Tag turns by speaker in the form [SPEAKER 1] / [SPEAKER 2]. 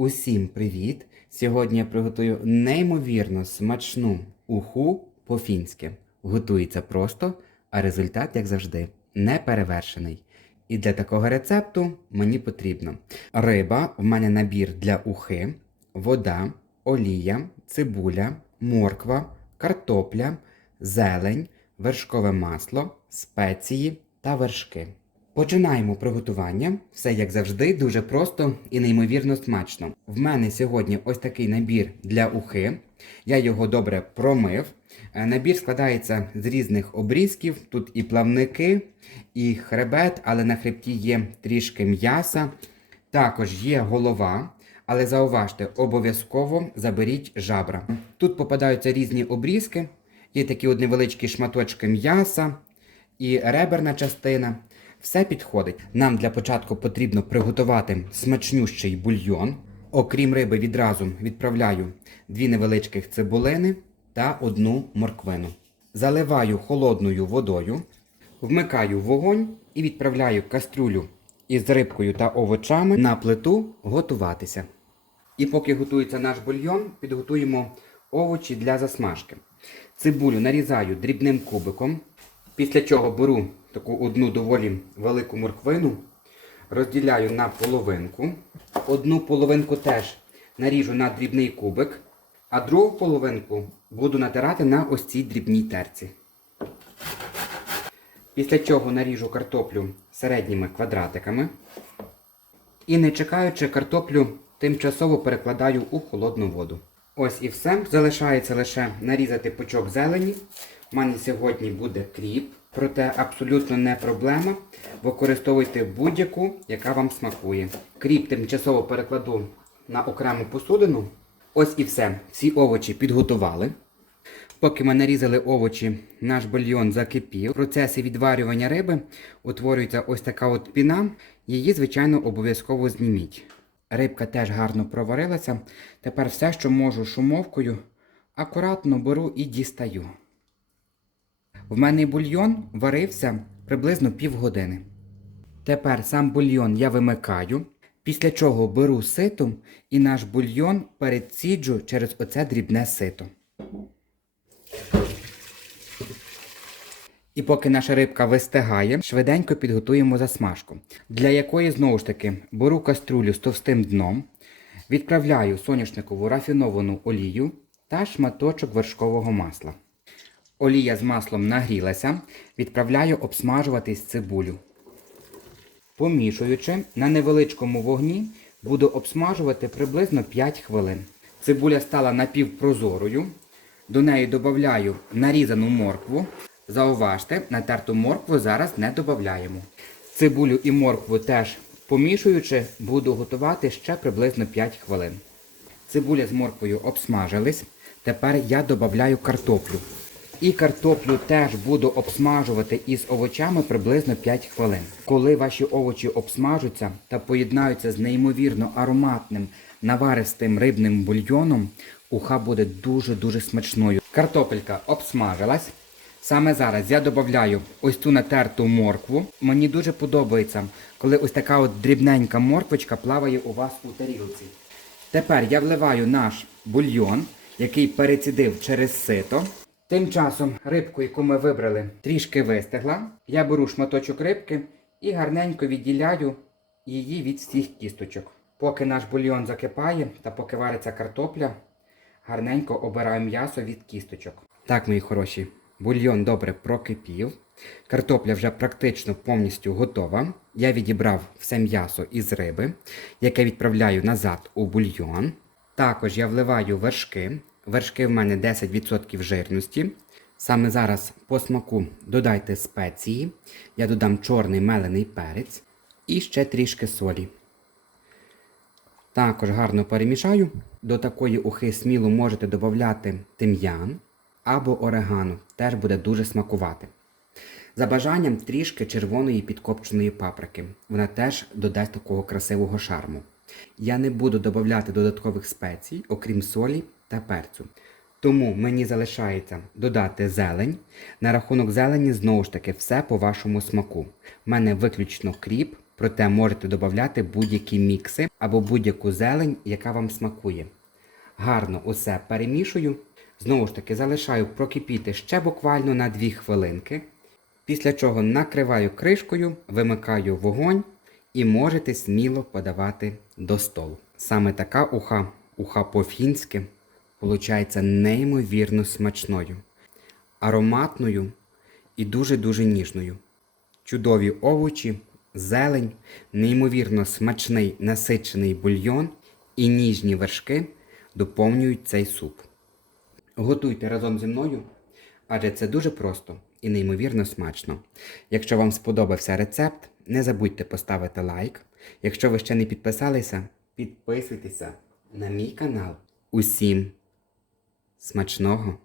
[SPEAKER 1] Усім привіт! Сьогодні я приготую неймовірно смачну уху по-фінськи. Готується просто, а результат, як завжди, не перевершений. І для такого рецепту мені потрібно риба, в мене набір для ухи, вода, олія, цибуля, морква, картопля, зелень, вершкове масло, спеції та вершки. Починаємо приготування. Все як завжди, дуже просто і неймовірно смачно. В мене сьогодні ось такий набір для ухи. Я його добре промив. Е, Набір складається з різних обрізків. Тут і плавники, і хребет, але на хребті є трішки м'яса. Також є голова. Але зауважте, обов'язково заберіть жабра. Тут попадаються різні обрізки, є такі от невеличкі шматочки м'яса і реберна частина. Все підходить. Нам для початку потрібно приготувати смачнющий бульйон. Окрім риби, відразу відправляю дві невеличких цибулини та одну морквину. Заливаю холодною водою, вмикаю вогонь і відправляю кастрюлю із рибкою та овочами на плиту готуватися. І поки готується наш бульйон, підготуємо овочі для засмажки. Цибулю нарізаю дрібним кубиком, після чого беру таку одну доволі велику морквину, розділяю на половинку. Одну половинку теж наріжу на дрібний кубик, а другу половинку буду натирати на ось цій дрібній терці. Після чого наріжу картоплю середніми квадратиками. І не чекаючи, картоплю тимчасово перекладаю у холодну воду. Ось і все. Залишається лише нарізати пучок зелені. У мене сьогодні буде кріп, проте абсолютно не проблема. Використовуйте будь-яку, яка вам смакує. Кріп тимчасово перекладу на окрему посудину. Ось і все. Всі овочі підготували. Поки ми нарізали овочі, наш бульйон закипів. В процесі відварювання риби утворюється ось така от піна. Її, звичайно, обов'язково зніміть. Рибка теж гарно проварилася. Тепер все, що можу шумовкою, акуратно беру і дістаю. В мене бульйон варився приблизно півгодини. Тепер сам бульйон я вимикаю, після чого беру сито і наш бульйон переціджу через оце дрібне сито. І поки наша рибка вистигає, швиденько підготуємо засмажку, для якої знову ж таки беру каструлю з товстим дном, відправляю соняшникову рафіновану олію та шматочок вершкового масла. Олія з маслом нагрілася, відправляю обсмажуватись цибулю. Помішуючи, на невеличкому вогні буду обсмажувати приблизно 5 хвилин. Цибуля стала напівпрозорою. До неї додаю нарізану моркву. Зауважте, натерту моркву зараз не додаємо. Цибулю і моркву теж помішуючи, буду готувати ще приблизно 5 хвилин. Цибуля з морквою обсмажились. Тепер я додаю картоплю. І картоплю теж буду обсмажувати із овочами приблизно 5 хвилин. Коли ваші овочі обсмажуться та поєднаються з неймовірно ароматним наваристим рибним бульйоном, уха буде дуже-дуже смачною. Картопелька обсмажилась. Саме зараз я додаю ось цю натерту моркву. Мені дуже подобається, коли ось така от дрібненька морквочка плаває у вас у тарілці. Тепер я вливаю наш бульйон, який перецідив через сито. Тим часом рибку, яку ми вибрали, трішки вистигла. Я беру шматочок рибки і гарненько відділяю її від всіх кісточок. Поки наш бульйон закипає та поки вариться картопля, гарненько обираю м'ясо від кісточок. Так, мої хороші, бульйон добре прокипів. Картопля вже практично повністю готова. Я відібрав все м'ясо із риби, яке відправляю назад у бульйон. Також я вливаю вершки. Вершки в мене 10% жирності. Саме зараз по смаку додайте спеції. Я додам чорний мелений перець і ще трішки солі. Також гарно перемішаю. До такої ухи сміло можете додати тим'ян або орегано. Теж буде дуже смакувати. За бажанням трішки червоної підкопченої паприки. Вона теж додасть такого красивого шарму. Я не буду додати додаткових спецій, окрім солі та перцю. Тому мені залишається додати зелень. На рахунок зелені, знову ж таки, все по вашому смаку. У мене виключно кріп, Проте можете додати будь-які мікси або будь-яку зелень, яка вам смакує. Гарно усе перемішую. Знову ж таки, залишаю прокипіти ще буквально на 2 хвилинки. Після чого накриваю кришкою, вимикаю вогонь і можете сміло подавати до столу. Саме така уха, уха по-фінськи, виходить неймовірно смачною, ароматною і дуже-дуже ніжною. Чудові овочі, зелень, неймовірно смачний насичений бульйон і ніжні вершки доповнюють цей суп. Готуйте разом зі мною, адже це дуже просто і неймовірно смачно. Якщо вам сподобався рецепт, не забудьте поставити лайк. Якщо ви ще не підписалися, підписуйтеся на мій канал. Усім смачного!